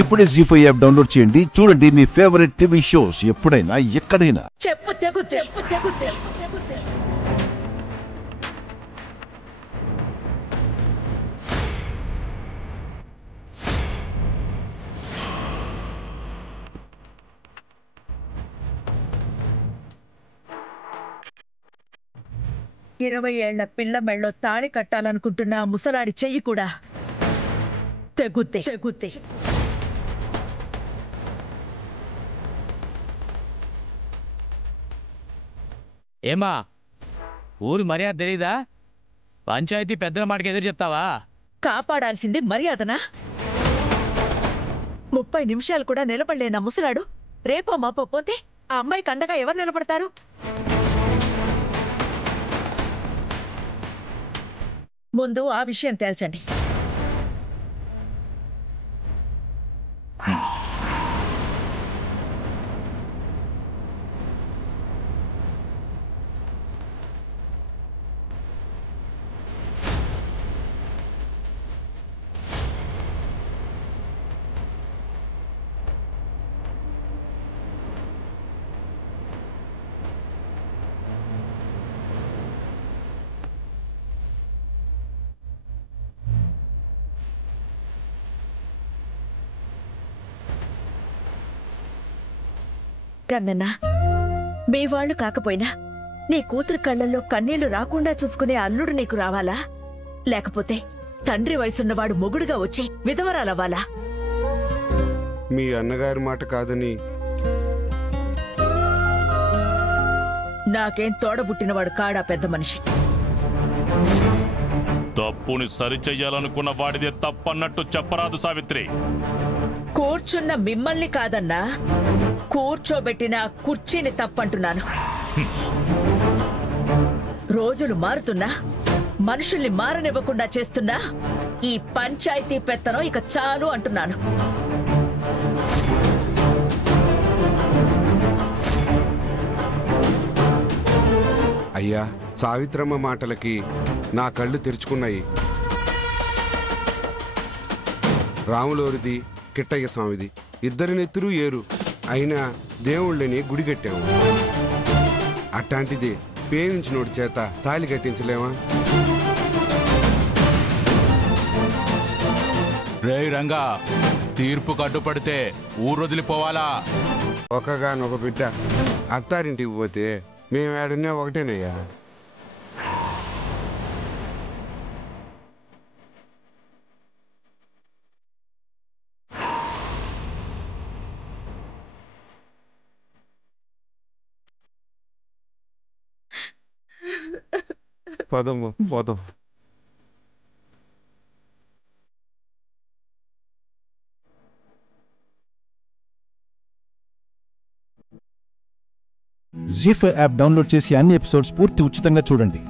ఇప్పుడే జీ5 app download చేయండి. చూడండి మీ ఫేవరెట్ టీవీ షోస్ ఎప్పుడైనా ఎక్కడైనా. చెప్పు 20 ఏళ్ల పిల్ల మెళ్ళో తాళి కట్టాలనుకుంటున్న ఆ ముసలాడి చెయ్యి కూడా తెగుద్ది. ఏమా ఊరు మర్యాద తెలీదా? పంచాయతీ పెద్దల మాటకి ఎదురు చెప్తావా? కాపాడాల్సింది మర్యాదనా? 30 నిమిషాలు కూడా నిలబడలేనా ముసలాడు? రేపో మాపో పోతే ఆ అమ్మాయికి అండగా ఎవరు నిలబడతారు? ముందు ఆ విషయం తేల్చండి. కన్నన్నా, మీ వాళ్ళు కాకపోయినా నీ కూతురు కళ్ళల్లో కన్నీళ్లు రాకుండా చూసుకునే అల్లుడు నీకు రావాలా? లేకపోతే తండ్రి వయసున్నవాడు మొగుడుగా వచ్చి విధవరాలవ్వాలా? మీ అన్నగారి మాట కాదని నాకేం తోడబుట్టినవాడు కాడా పెద్ద మనిషి. తప్పుని సరిచెయ్యాలనుకున్న వాడిదే తప్పన్నట్టు చెప్పరాదు సావిత్రి. కూర్చున్న మిమ్మల్ని కాదన్నా, కూర్చోబెట్టిన కుర్చీని తప్పంటున్నాను. రోజులు మారుతున్నా మనుషుల్ని మారనివ్వకుండా చేస్తున్నా ఈ పంచాయతీ పెత్తనం ఇక చాలు అంటున్నాను. అయ్యా, సావిత్రమ్మ మాటలకి నా కళ్ళు తెరుచుకున్నాయి. రాములోరిది కిట్టయ్య స్వామిది ఇద్దరి నెత్తురు ఏరు అయినా దేవుళ్ళని గుడి కట్టాము. అట్లాంటిది పేనించినోడి చేత తాళి కట్టించలేమా? రే రంగా, తీర్పు కట్టుపడితే ఊరొదిలిపోవాలా? ఒకగానొక బిడ్డ అత్తారింటికి పోతే మేము ఏడన్నా ఒకటేనయ్యా. పదమ్మ పదం. జీ5 యాప్ డౌన్లోడ్ చేసి అన్ని ఎపిసోడ్స్ పూర్తి ఉచితంగా చూడండి.